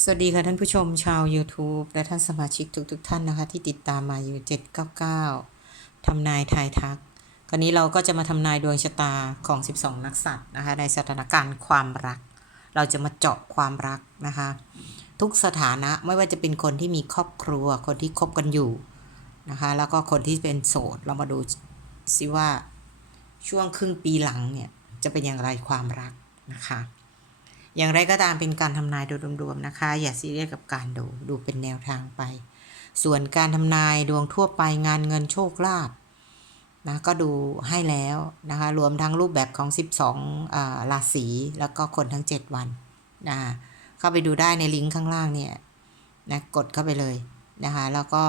สวัสดีค่ะท่านผู้ชมชาว YouTube และท่านสมาชิกทุกๆทท่านนะคะ ที่ติดตามมาอยู่ 799 ทำนายทายทัก คราวนี้เราก็จะมาทำนายดวงชะตาของ 12 นักสัตว์นะคะในสถานการณ์ความรัก เราจะมาเจาะความรักนะคะ ทุกสถานะไม่ว่าจะเป็นคนที่มีครอบครัวคนที่คบกันอยู่นะคะ แล้วก็คนที่เป็นโสดเรามาดูซิว่าช่วงครึ่งปีหลังเนี่ยจะเป็นอย่างไรความรักนะคะ อย่างไรก็ตามเป็นการทำนายโดยรวมๆนะคะ อย่าซีเรียสกับการดูดูเป็นแนวทางไป ส่วนการทำนายดวงทั่วไปงานเงินโชคลาภนะก็ดูให้แล้วนะคะรวมทั้งรูปแบบของ 12อ่าราศีแล้วก็คนทั้ง 7 วันนะเข้าไปดูได้ในลิงก์ข้างล่างเนี่ยนะกดเข้าไปเลยนะคะแล้วก็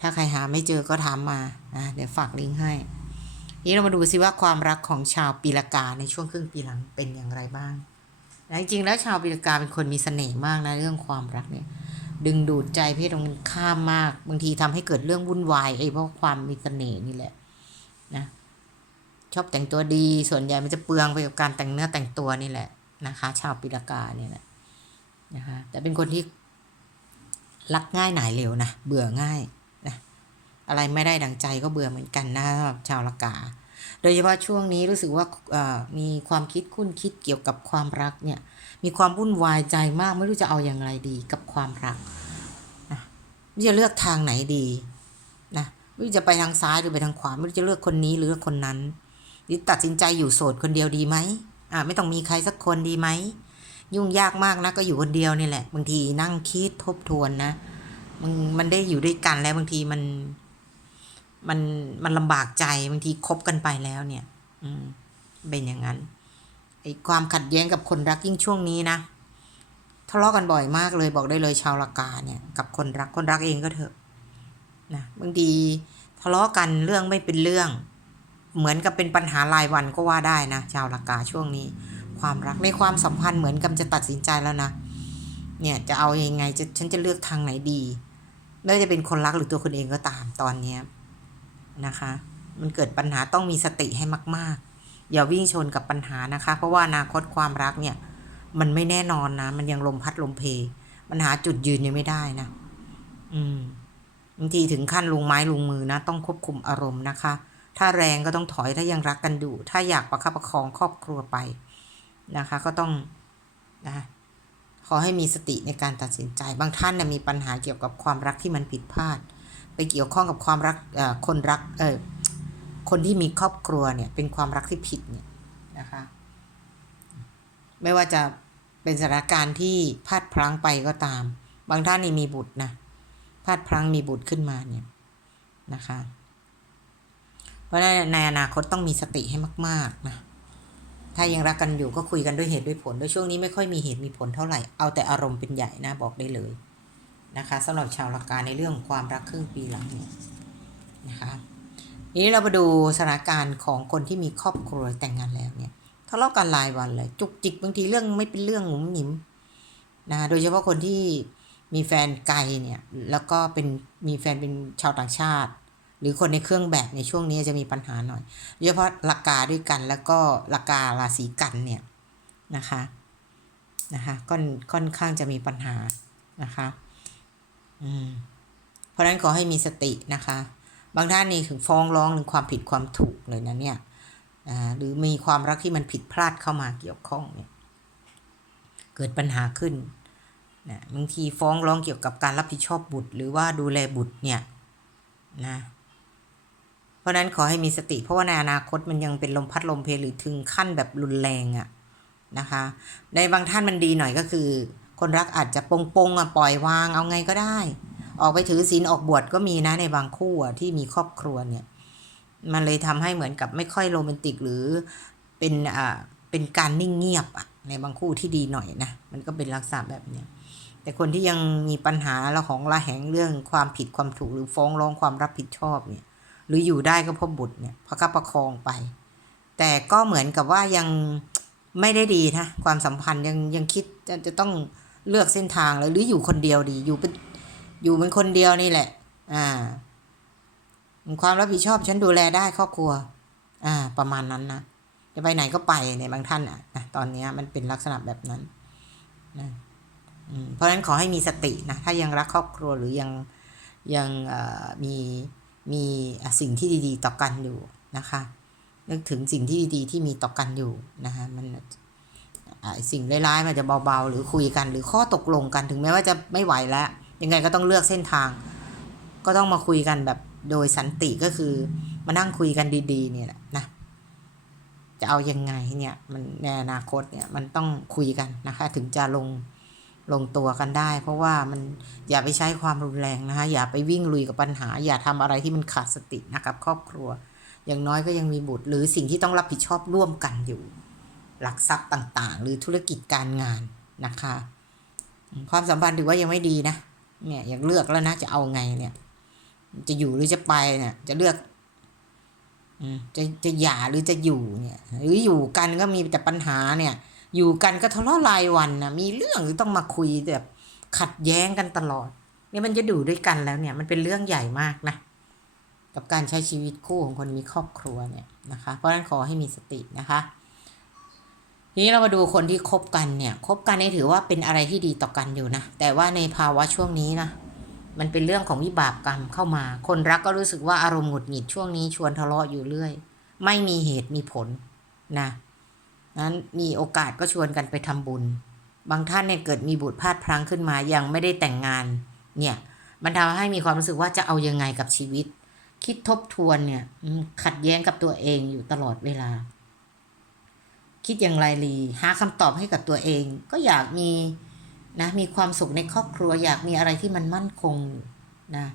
ถ้าใครหาไม่เจอก็ถามมานะเดี๋ยวฝากลิงก์ให้นี้เรามาดูซิว่าความรักของชาวปีละกาในช่วงครึ่งปีหลังเป็นอย่างไรบ้าง จริงๆแล้วชาวปีกาเป็นคนมีเสน่ห์มากนะเรื่องความรักเนี่ย ดึงดูดใจเพศตรงข้ามมาก บางทีทำให้เกิดเรื่องวุ่นวายไอ้เพราะความมีเสน่ห์นี่แหละนะชอบแต่งตัวดีส่วนใหญ่มันจะเปลืองไปกับการแต่งเนื้อแต่งตัวนี่แหละนะคะ ชาวปีกาเนี่ยแหละนะคะแต่เป็นคนที่รักง่ายหน่ายเร็วนะเบื่อง่ายนะอะไรไม่ได้ดังใจก็เบื่อเหมือนกันนะสำหรับชาวละกา โดยเฉพาะช่วงนี้รู้สึกว่ามีความคิดคุ้นคิดเกี่ยวกับความรักเนี่ยมีความวุ่นวายใจมากไม่รู้จะเอาอย่างไรดีกับความรักนะไม่จะเลือกทางไหนดีนะไม่รู้จะไปทางซ้ายหรือไปทางขวาไม่รู้จะเลือกคนนี้หรือคนนั้นหรือตัดสินใจอยู่โสดคนเดียวดีไหมอ่าไม่ต้องมีใครสักคนดีไหมยุ่งยากมากนะก็อยู่คนเดียวนี่แหละ บางทีนั่งคิดทบทวนนะมันมันได้อยู่ด้วยกันแล้วบางทีมัน มันมันลำบากใจบางทีคบกันไปแล้วเนี่ย อืม เป็นอย่างนั้นไอ้ความขัดแย้งกับคนรักยิ่งช่วงนี้นะทะเลาะกันบ่อยมากเลยบอกได้เลยชาวละกาเนี่ยกับคนรักคนรักเองก็เถอะนะบางทีทะเลาะกันเรื่องไม่เป็นเรื่อง เหมือนกับเป็นปัญหารายวันก็ว่าได้นะชาวละกาช่วงนี้ ความรักในความสัมพันธ์เหมือนกับจะตัดสินใจแล้วนะเนี่ยจะเอาอยัางไงจะฉันจะเลือกทางไหนดีไม่ว่าจะเป็นคนรักหรือตัวคนเองก็ตามตอนเนี้ย นะคะ มันเกิดปัญหาต้องมีสติให้มาก ๆ อย่าวิ่งชนกับปัญหานะคะ เพราะว่าอนาคตความรักเนี่ย มันไม่แน่นอนนะ มันยังลมพัดลมเพปัญหาจุดยืนยังไม่ได้นะ อืมบางทีถึงขั้นลงไม้ลงมือนะ ต้องควบคุมอารมณ์นะคะ ถ้าแรงก็ต้องถอยถ้ายังรักกันอยู่ถ้าอยากประคับประคองครอบครัวไปนะคะ ก็ต้องนะขอให้มีสติในการตัดสินใจ บางท่านนะมีปัญหาเกี่ยวกับความรักที่มันผิดพลาด ไปเกี่ยวข้องกับความรักคนรักเออคนที่มีครอบครัวเนี่ยเป็นความรักที่ผิดเนี่ยนะคะไม่ว่าจะเป็นสถานการณ์ที่พลาดพลั้งไปก็ตาม บางท่านนี่มีบุตรนะพลาดพลั้งมีบุตรขึ้นมาเนี่ยนะคะ เพราะในอนาคตต้องมีสติให้มาก ๆนะถ้ายังรักกันอยู่ก็คุยกันด้วยเหตุด้วยผลโดยช่วงนี้ไม่ค่อยมีเหตุมีผลเท่าไหร่ เอาแต่อารมณ์เป็นใหญ่นะบอกได้เลย นะคะสำหรับชาวลักการในเรื่องความรักครึ่งปีหลังเนี่ยนะคะนี้เรามาดูสถานการณ์ของคนที่มีครอบครัวแต่งงานแล้วเนี่ยทะเลาะกันรายวันเลย จุกจิกบางทีเรื่องไม่เป็นเรื่องหงุมหนิมนะโดยเฉพาะคนที่มีแฟนไกลเนี่ยแล้วก็เป็นมีแฟนเป็นชาวต่างชาติ หรือคนในเครื่องแบบในช่วงนี้จะมีปัญหาหน่อยโดยเฉพาะลักกาด้วยกันแล้วก็ลักการาศีกันเนี่ยนะคะนะคะก็ค่อนข้างจะมีปัญหานะคะ เพราะนั้นขอให้มีสตินะคะ บางท่านนี่ถึงฟ้องร้องถึงความผิดความถูกเลยนะเนี่ยหรือมีความรักที่มันผิดพลาดเข้ามาเกี่ยวข้องเนี่ยเกิดปัญหาขึ้นนะบางทีฟ้องร้องเกี่ยวกับการรับผิดชอบบุตร หรือว่าดูแลบุตรเนี่ยนะเพราะนั้นขอให้มีสติ เพราะว่าในอนาคตมันยังเป็นลมพัดลมเพลหรือถึงขั้นแบบรุนแรงอะนะคะในบางท่านมันดีหน่อยก็คือ คนรักอาจจะปงปงอะปล่อยวางเอาไงก็ได้ ออกไปถือศีลออกบวชก็มีนะในบางคู่อะที่มีครอบครัวเนี่ย มันเลยทำให้เหมือนกับไม่ค่อยโรแมนติกหรือเป็นอ่าเป็นการนิ่งเงียบอะในบางคู่ที่ดีหน่อยนะมันก็เป็นลักษณะแบบเนี้ยแต่คนที่ยังมีปัญหาละของละแหงเรื่องความผิดความถูกหรือฟ้องร้องความรับผิดชอบเนี่ย หรืออยู่ได้ก็เพราะบุตรเนี่ยพระคับประคองไป แต่ก็เหมือนกับว่ายังไม่ได้ดีนะความสัมพันธ์ยังยังคิดจะจะต้อง เลือกเส้นทางเลยหรืออยู่คนเดียวดี อยู่เป็นอยู่เป็นคนเดียวนี่แหละ อ่า ความรับผิดชอบฉันดูแลได้ครอบครัว อ่า ประมาณนั้นนะจะไปไหนก็ไปเนี่ยบางท่านอะนะตอนนี้มันเป็นลักษณะแบบนั้นนะเพราะฉะนั้นขอให้มีสตินะถ้ายังรักครอบครัวหรือยังยังเอ่อมีมีสิ่งที่ดี ๆ ต่อกันอยู่นะคะ นึกถึงสิ่งที่ดีๆที่มีต่อกันอยู่นะคะมัน สิ่งร้ายๆมันจะเบาๆ หรือคุยกัน หรือข้อตกลงกันถึงแม้ว่าจะไม่ไหวแล้ว ยังไงก็ต้องเลือกเส้นทาง ก็ต้องมาคุยกันแบบโดยสันติก็คือมานั่งคุยกันดีๆ เนี่ยแหละนะจะเอายังไงเนี่ยมันในอนาคตเนี่ยมันต้องคุยกันนะคะ ถึงจะลงลงตัวกันได้ เพราะว่ามันอย่าไปใช้ความรุนแรงนะคะ อย่าไปวิ่งลุยกับปัญหา อย่าทำอะไรที่มันขาดสตินะครับ ครอบครัว อย่างน้อยก็ยังมีบุตร หรือสิ่งที่ต้องรับผิดชอบร่วมกันอยู่ หลักทรัพย์ต่างๆ หรือธุรกิจการงานนะคะ ความสัมพันธ์ถือว่ายังไม่ดีนะเนี่ยอยากเลือกแล้วนะจะเอาไงเนี่ย จะอยู่หรือจะไปเนี่ย จะเลือกจะจะหย่าหรือจะอยู่เนี่ย หรืออยู่กันก็มีแต่ปัญหาเนี่ย อยู่กันก็ทะเลาะรายวันนะมีเรื่องหรือต้องมาคุยแบบขัดแย้งกันตลอดเนี่ยมันจะอยู่ด้วยกันแล้วเนี่ย มันเป็นเรื่องใหญ่มากนะกับการใช้ชีวิตคู่ของคนมีครอบครัวเนี่ยนะคะ เพราะฉะนั้นขอให้มีสตินะคะ ทีนี้เรามาดูคนที่คบกันเนี่ยคบกันนี่ถือว่าเป็นอะไรที่ดีต่อกันอยู่นะ แต่ว่าในภาวะช่วงนี้นะมันเป็นเรื่องของวิบากกรรมเข้ามา คนรักก็รู้สึกว่าอารมณ์หงุดหงิดช่วงนี้ชวนทะเลาะอยู่เรื่อย ไม่มีเหตุมีผลนะนั้นมีโอกาสก็ชวนกันไปทำบุญ บางท่านเนี่ยเกิดมีบุตรพลาดพลั้งขึ้นมายังไม่ได้แต่งงานเนี่ยมันทำให้มีความรู้สึกว่าจะเอายังไงกับชีวิต คิดทบทวนเนี่ยขัดแย้งกับตัวเองอยู่ตลอดเวลา คิดอย่างไรลีหาคำตอบให้กับตัวเอง ก็อยากมีนะมีความสุขในครอบครัว อยากมีอะไรที่มันมั่นคงนะ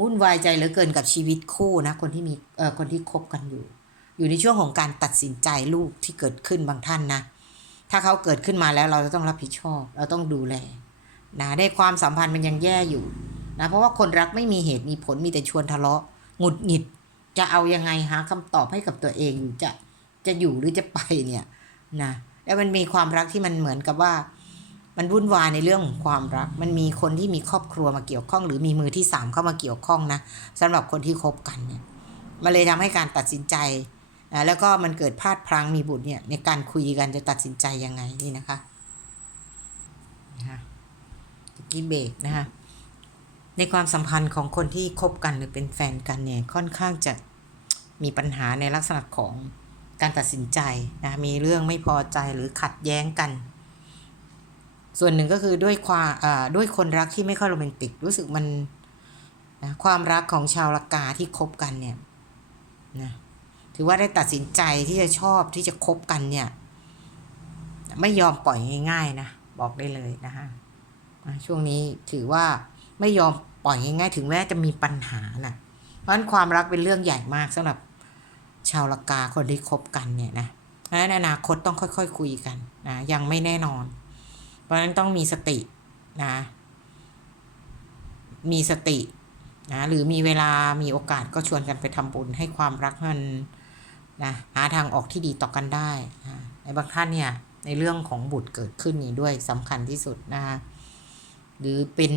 มุ่นวายใจเหลือเกินกับชีวิตคู่นะคนที่มีเอ่อคนที่คบกันอยู่ อยู่ในช่วงของการตัดสินใจลูกที่เกิดขึ้นบางท่านนะถ้าเขาเกิดขึ้นมาแล้วเราจะต้องรับผิดชอบ เราต้องดูแลนะได้ความสัมพันธ์มันยังแย่อยู่นะเพราะว่าคนรักไม่มีเหตุมีผลมีแต่ชวนทะเลาะหงุดหงิด จะเอายังไงหาคำตอบให้กับตัวเองจะ จะอยู่หรือจะไปเนี่ยนะแล้วมันมีความรักที่มันเหมือนกับว่า มันวุ่นวายในเรื่องของความรัก มันมีคนที่มีครอบครัวมาเกี่ยวข้อง หรือมีมือที่สามเข้ามาเกี่ยวข้องนะสำหรับคนที่คบกันเนี่ยมันเลยทำให้การตัดสินใจนะแล้วก็มันเกิดพลาดพลั้งมีบุตรเนี่ยในการคุยกันจะตัดสินใจยังไงนี่นะคะนะคะกี้เบรกนะคะในความสัมพันธ์ของคนที่คบกันหรือเป็นแฟนกันเนี่ยค่อนข้างจะมีปัญหาในลักษณะของ การตัดสินใจนะมีเรื่องไม่พอใจหรือขัดแย้งกัน ส่วนหนึ่งก็คือด้วยความด้วยคนรักที่ไม่ค่อยโรแมนติกรู้สึกมันนะความรักของชาวละกาที่คบกันเนี่ยนะถือว่าได้ตัดสินใจที่จะชอบที่จะคบกันเนี่ยไม่ยอมปล่อยง่าย ๆ นะบอกได้เลยนะคะช่วงนี้ถือว่าไม่ยอมปล่อยง่ายๆ ถึงแม้จะมีปัญหานะเพราะฉะนั้นความรักเป็นเรื่องใหญ่มากสำหรับ ชาวละกาคนที่คบกันเนี่ยนะเพราะฉะนั้นอนาคตต้องค่อยๆคุยกันนะยังไม่แน่นอน เพราะฉะนั้นต้องมีสตินะมีสตินะหรือมีเวลามีโอกาสก็ชวนกันไปทำบุญให้ความรักมันนะหาทางออกที่ดีต่อกันได้นะในบางท่านเนี่ยในเรื่องของบุตรเกิดขึ้นนี่ด้วยสำคัญที่สุดนะคะหรือเป็น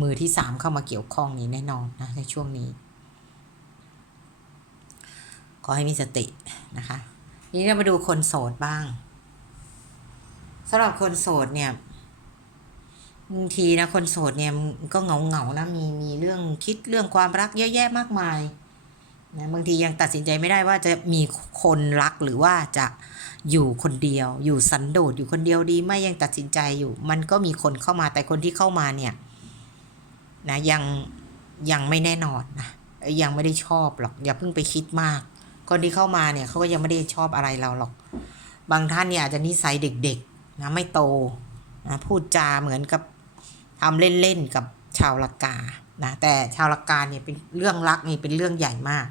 มือที่สามเข้ามาเกี่ยวข้องนี่แน่นอนนะในช่วงนี้ ขอให้มีสตินะคะนี้เรามาดูคนโสดบ้างสำหรับคนโสดเนี่ยบางทีนะคนโสดเนี่ยก็เหงาเหงานะมีมีเรื่องคิดเรื่องความรักเยอะแยะมากมายนะบางทียังตัดสินใจไม่ได้ว่าจะมีคนรักหรือว่าจะอยู่คนเดียว อยู่สันโดษอยู่คนเดียวดีไม่ยังตัดสินใจอยู่ มันก็มีคนเข้ามาแต่คนที่เข้ามาเนี่ยนะยังยังไม่แน่นอนนะยังไม่ได้ชอบหรอกอย่าเพิ่งไปคิดมาก คนที่เข้ามาเนี่ยเขาก็ยังไม่ได้ชอบอะไรเราหรอก บางท่านเนี่ยอาจจะนิสัยเด็กๆนะไม่โตนะพูดจาเหมือนกับทำเล่นๆกับชาวละกานะแต่ชาวละกาเนี่ยเป็นเรื่องรักนี่เป็นเรื่องใหญ่มาก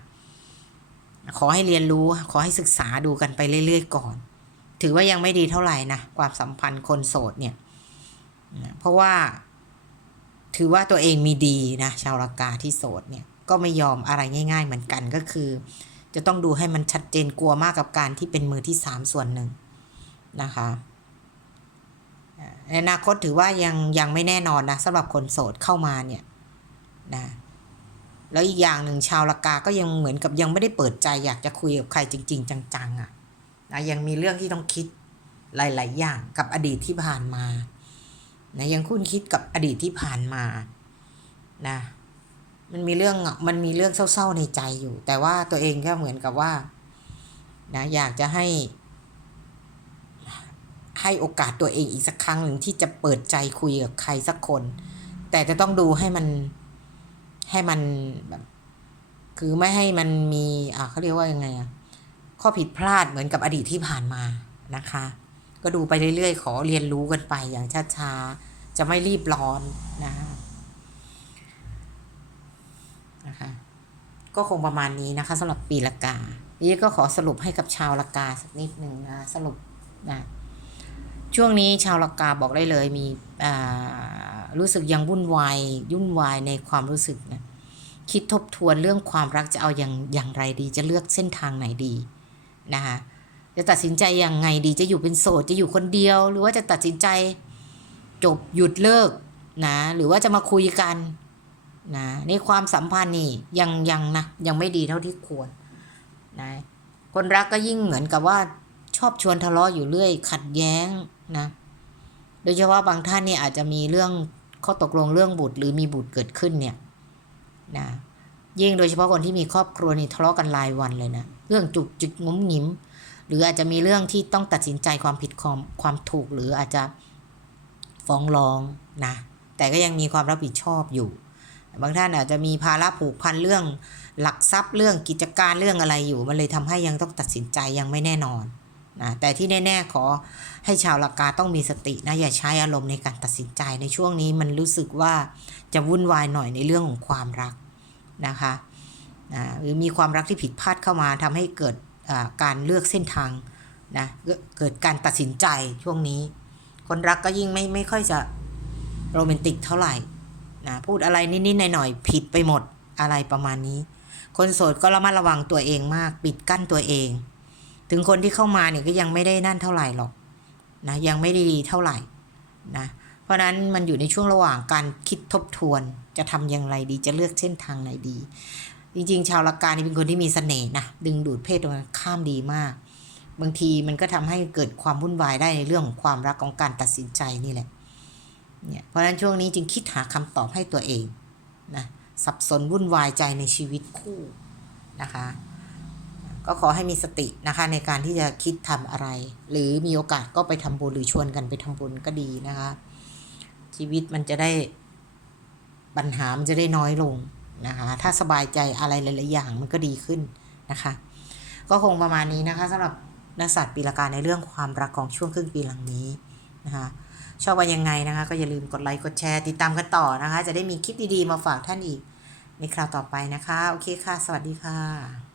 ขอให้เรียนรู้ขอให้ศึกษาดูกันไปเรื่อยๆก่อน ถือว่ายังไม่ดีเท่าไหร่นะความสัมพันธ์คนโสดเนี่ยนะเพราะว่า ถือว่าตัวเองมีดีนะชาวละกาที่โสดเนี่ยก็ไม่ยอมอะไรง่าย ๆ เหมือนกันก็คือ จะต้องดูให้มันชัดเจนกลัวมากกับการที่เป็นมือที่สามส่วนหนึ่งนะคะในอนาคตถือว่ายังยังไม่แน่นอนนะสำหรับคนโสดเข้ามาเนี่ยนะแล้วอีกอย่างหนึ่งชาวละกาก็ยังเหมือนกับยังไม่ได้เปิดใจ อยากจะคุยกับใครจริง ๆ จังๆอะ่ะนะยังมีเรื่องที่ต้องคิดหลาย ๆ อย่างกับอดีตที่ผ่านมานะยังคุ้นคิดกับอดีตที่ผ่านมานะ มันมีเรื่องมันมีเรื่องเศร้าๆในใจอยู่ แต่ว่าตัวเองก็เหมือนกับว่านะอยากจะให้ ให้โอกาสตัวเองอีกสักครั้งหนึ่งที่จะเปิดใจคุยกับใครสักคน แต่จะต้องดูให้มันให้มันแบบคือไม่ให้มันมีอ่าเขาเรียกว่ายังไงอะข้อผิดพลาดเหมือนกับอดีตที่ผ่านมานะคะ ก็ดูไปเรื่อยๆ ขอเรียนรู้กันไปอย่างช้าๆ จะไม่รีบร้อนนะคะ นะคะ ก็คงประมาณนี้นะคะสำหรับปีละกานี้ก็ขอสรุปให้กับชาวละกาสักนิดหนึ่งนะสรุปนะช่วงนี้ชาวละกาบอกได้เลยมีรู้สึกยังวุ่นวายยุ่นวายในความรู้สึกนะคิดทบทวนเรื่องความรักจะเอาอย่างอย่างไรดี จะเลือกเส้นทางไหนดีนะคะจะตัดสินใจยังไงดีจะอยู่เป็นโสดจะอยู่คนเดียว หรือว่าจะตัดสินใจจบหยุดเลิกนะหรือว่าจะมาคุยกัน นะในความสัมพันธ์นี่ยังยังนะยังไม่ดีเท่าที่ควรนะคนรักก็ยิ่งเหมือนกับว่าชอบชวนทะเลาะอยู่เรื่อย ขัดแย้งนะโดยเฉพาะบางท่านเนี่ยอาจจะมีเรื่องข้อตกลงเรื่องบุตร หรือมีบุตรเกิดขึ้นเนี่ยนะยิ่งโดยเฉพาะคนที่มีครอบครัวนี่ทะเลาะกันรายวันเลยนะเรื่องจุกจิกงุ้มหงิม หรืออาจจะมีเรื่องที่ต้องตัดสินใจความผิดความความถูกหรืออาจจะฟ้องร้องนะแต่ก็ยังมีความรับผิดชอบอยู่ บางท่านอาจจะมีภาระผูกพันเรื่องหลักทรัพย์เรื่องกิจการเรื่องอะไรอยู่ มันเลยทำให้ยังต้องตัดสินใจยังไม่แน่นอนนะแต่ที่แน่ ๆ ขอให้ชาวลากาต้องมีสตินะอย่าใช้อารมณ์ในการตัดสินใจในช่วงนี้มันรู้สึกว่าจะวุ่นวายหน่อยในเรื่องของความรักนะคะนะหรือมีความรักที่ผิดพลาดเข้ามาทำให้เกิดการเลือกเส้นทางนะเกิดการตัดสินใจช่วงนี้ คนรักก็ยิ่งไม่ไม่ค่อยจะโรแมนติกเท่าไหร่ นะพูดอะไรนิดๆหน่อยๆผิดไปหมดอะไรประมาณนี้ คนโสดก็ระมัดระวังตัวเองมาก ปิดกั้นตัวเอง ถึงคนที่เข้ามาเนี่ยก็ยังไม่ได้นั่นเท่าไหร่หรอกนะยังไม่ดีเท่าไหร่นะเพราะนั้นมันอยู่ในช่วงระหว่างการคิดทบทวน จะทำอย่างไรดีจะเลือกเส้นทางไหนดี จริงๆ ชาวละกการนี่เป็นคนที่มีเสน่ห์นะดึงดูดเพศตรงข้ามดีมาก บางทีมันก็ทำให้เกิดความวุ่นวายได้ในเรื่องของความรักของการตัดสินใจนี่แหละ เนี่ยเพราะฉะนั้นช่วงนี้จึงคิดหาคำตอบให้ตัวเองนะสับสนวุ่นวายใจในชีวิตคู่นะคะ ก็ขอให้มีสตินะคะในการที่จะคิดทำอะไร หรือมีโอกาสก็ไปทำบุญหรือชวนกันไปทำบุญก็ดีนะคะ ชีวิตมันจะได้ปัญหามันจะได้น้อยลงนะคะ ถ้าสบายใจอะไรหลาย ๆ อย่างมันก็ดีขึ้นนะคะ ก็คงประมาณนี้นะคะสำหรับนักสัตว์ปีละกาในเรื่องความรักของช่วงครึ่งปีหลังนี้นะคะ ชอบว่ายังไงนะคะ ก็อย่าลืมกดไลค์กดแชร์ติดตามกันต่อนะคะ จะได้มีคลิปดีๆมาฝากท่านอีกในคราวต่อไปนะคะ โอเคค่ะ สวัสดีค่ะ